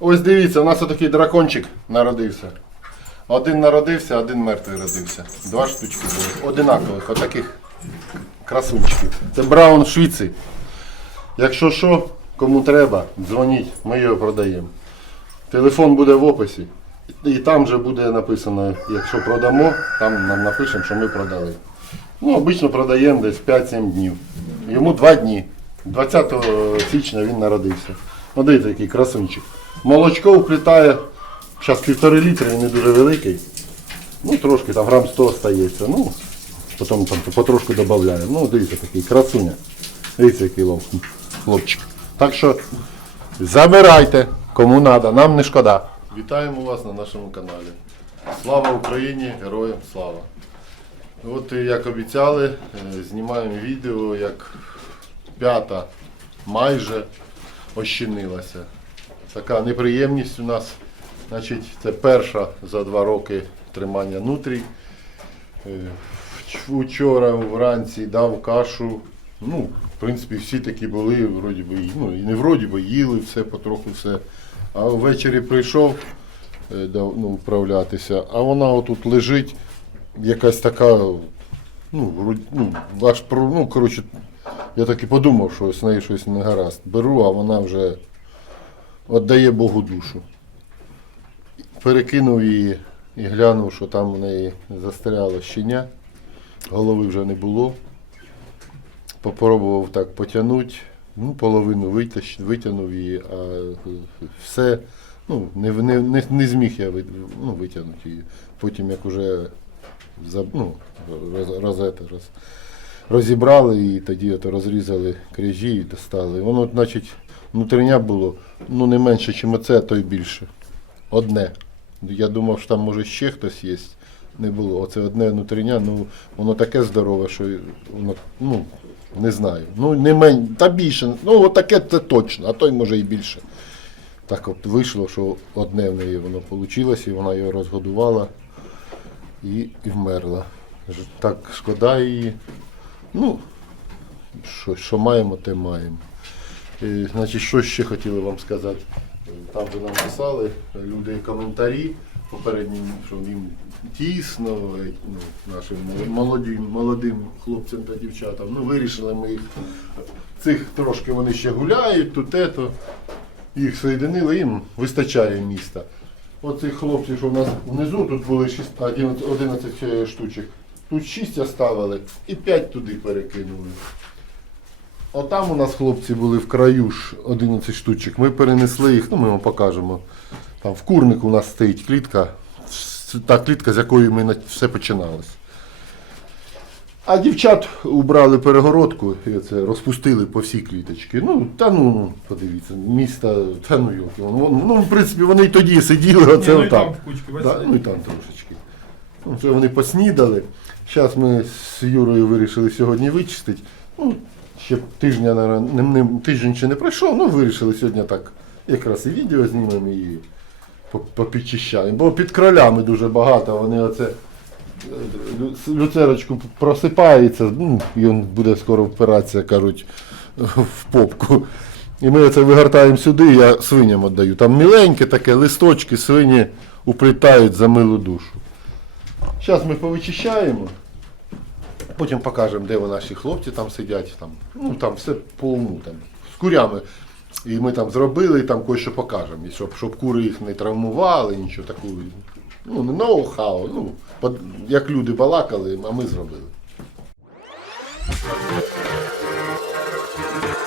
Ось дивіться, у нас отакий дракончик народився. Один народився, один мертвий родився. Два штучки були. Одинакових, отаких красунчиків. Це Браун Швіци. Якщо що, кому треба, дзвоніть, ми його продаємо. Телефон буде в описі. І там же буде написано, якщо продамо, там нам напишемо, що ми продали. Ну, обично продаємо десь 5-7 днів. Йому 2 дні. 20 січня він народився. Ну, дивіться, який красунчик. Молочко вплітає, зараз півтори літри, він не дуже великий. Ну, трошки, там грам 100 остається. Ну, потім там потрошку додаємо. Ну, дивіться, такий красуня. Дивіться, який лов, хлопчик. Так що забирайте, кому треба, нам не шкода. Вітаємо вас на нашому каналі. Слава Україні, героям слава! От як обіцяли, е, знімаємо відео, як п'ята майже ощинилася. Така неприємність у нас. Значить, це перша за два роки тримання нутрій. Е, Вчора вранці дав кашу. Ну, в принципі, всі такі були, вроді би, ну, і не вроді би, їли все, потроху все. А ввечері прийшов е, ну, вправлятися, а вона отут лежить, якась така, ну, ну, аж ну, коротше, я так і подумав, що з нею щось не гаразд. Беру, а вона вже віддає Богу душу. Перекинув її і глянув, що там у неї застряло щеня, голови вже не було. Попробував так потягнути, ну, половину витяж, витягнув її, а все, ну, не, не, не, не зміг я ну, витягнути її. Потім як за, ну, роз, розета, роз, розібрали і тоді ото розрізали крижі і достали. Воно, значить, внутрішня було ну, не менше, ніж оце, а то й більше. Одне. Я думав, що там може ще хтось є. Не було. Оце одне внутрішня, ну воно таке здорове, що воно, ну, не знаю. Ну, не мен... та більше. Ну, отаке це точно, а то й може і більше. Так от вийшло, що одне в неї воно вийшло, і вона його розгодувала і, і вмерла. Так шкода її. Ну, що, що маємо, те маємо. Е, Значить, що ще хотіли вам сказати? Е, Там же нам писали е, люди коментарі попереднім, що їм тісно, ну, нашим молодим, молодим хлопцям та дівчатам. Ну, вирішили ми їх. Цих трошки вони ще гуляють, тут ето. Їх соєдинили, їм вистачає міста. Оцих хлопців, що в нас внизу тут були 6, 11, 11 штучок. Тут 6 оставили і 5 туди перекинули. Отам у нас хлопці були в краю ж 11 штучок. Ми перенесли їх, ну ми вам покажемо. Там в курнику у нас стоїть клітка, та клітка, з якої ми все починалось. А дівчат убрали перегородку і це розпустили по всій кліточці. Ну, та ну, ну подивіться, міста, та ну йолки. Ну, ну, в принципі, вони і тоді сиділи, оце ну і отак. там в кучці, Да, бачите? ну і там трошечки. Ну, це вони поснідали. Зараз ми з Юрою вирішили сьогодні вичистити. Ну, ще тижня, наверно, не, не, тиждень ще не пройшов, ну вирішили сьогодні так якраз і відео знімемо і попідчищаємо. Бо під кролями дуже багато, вони оце е, люцерочку просипається, ну, і він буде скоро впиратися, кажуть, в попку. І ми це вигортаємо сюди, я свиням віддаю. Там міленьке таке, листочки, свині уплітають за милу душу. Зараз ми повичищаємо, потім покажемо, де наші хлопці там сидять. Там, ну, там все по уму, там, з курями. І ми там зробили, і там кое-що покажемо, і щоб, щоб кури їх не травмували, нічого такого. Ну, не ноу-хау, ну, як люди балакали, а ми зробили.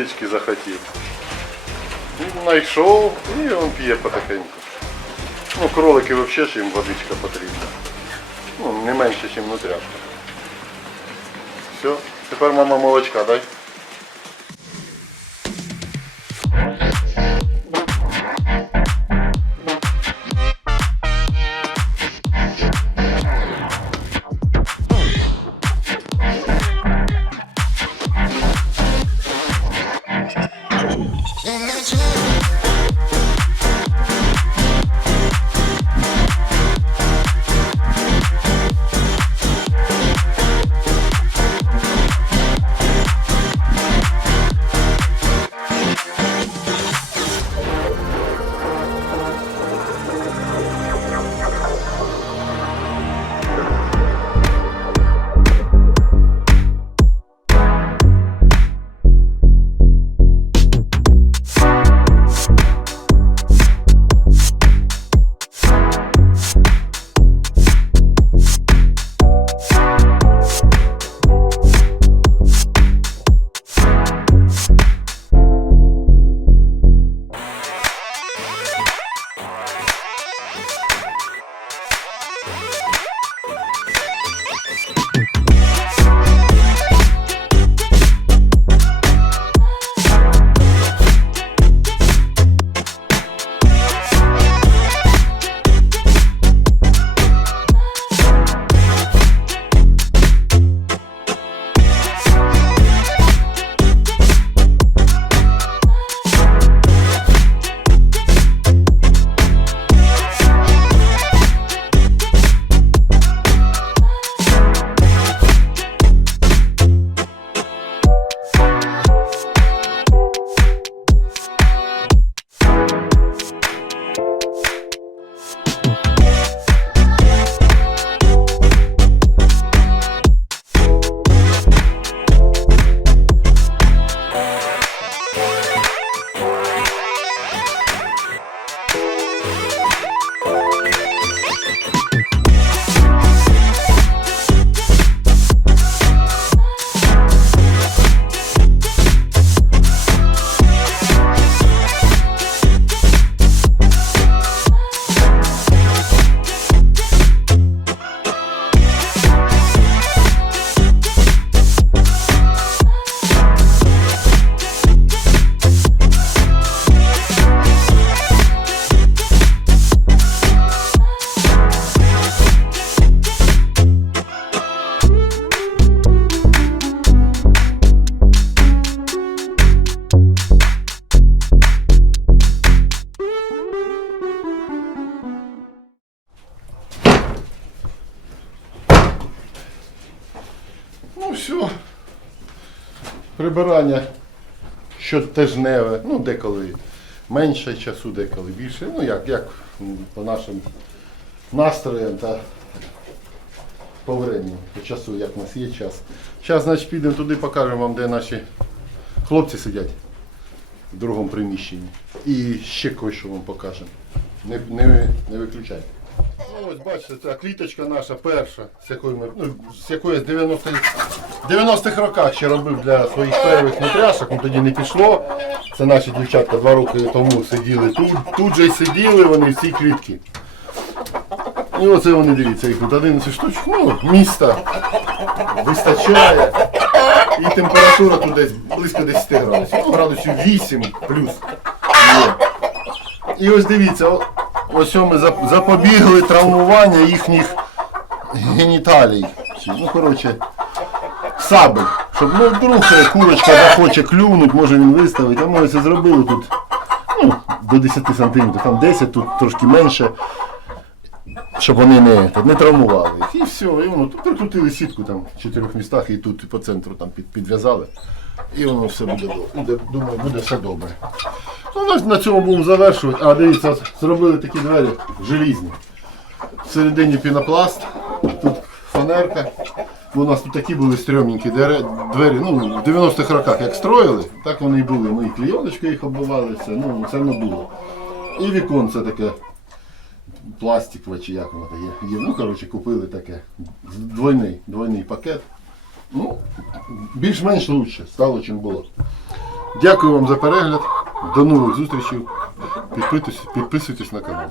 водички захотів. Він знайшов і він п'є потихеньку. Ну, кролики взагалі їм водичка потрібна. Ну, не менше, ніж внутрянка. Все, тепер мама молочка дай. Все. Прибирання щотижневе, ну деколи менше часу, деколи більше. Ну як, як по нашим настроям та по времени, по часу, як у нас є час. Зараз, значить, підемо туди, покажемо вам, де наші хлопці сидять в другому приміщенні. І ще кое-що вам покажемо. Не, не, не виключайте. Ось бачите, ця кліточка наша перша, з якої ми, ну, з якої з 90 90-х роках ще робив для своїх перших нутряшок, ну тоді не пішло. Це наші дівчатка два роки тому сиділи тут, тут же й сиділи вони всі клітки. І оце вони дивіться, їх тут 11 штучок, ну, міста вистачає. І температура тут десь близько 10 градусів. Ну, градусів 8 плюс. Є. І ось дивіться, ось ми запобігли травмування їхніх геніталій. Ну, коротше, сабель. Щоб ну, вдруг е, курочка захоче клюнуть, може він виставить. А ми це зробили тут ну, до 10 см, там 10, тут трошки менше. Щоб вони не, не травмували їх. І все, і воно тут прикрутили сітку там в чотирьох містах і тут по центру там під, підв'язали. І воно все буде добре. Думаю, буде все добре. Ну, на, на цьому будемо завершувати. А дивіться, зробили такі двері желізні. Всередині пінопласт, тут фанерка. У нас тут такі були стрьомненькі двері. Ну, в 90-х роках як строїли, так вони і були. Ми і клійоночкою їх оббивали, все, ну, це не було. І віконце таке пластикове чи як воно є. є. Ну, коротше, купили таке. Двойний, двойний пакет. Ну, більш-менш лучше стало, чим було. Дякую вам за перегляд. До нових зустрічей. Підписуйтесь, підписуйтесь на канал.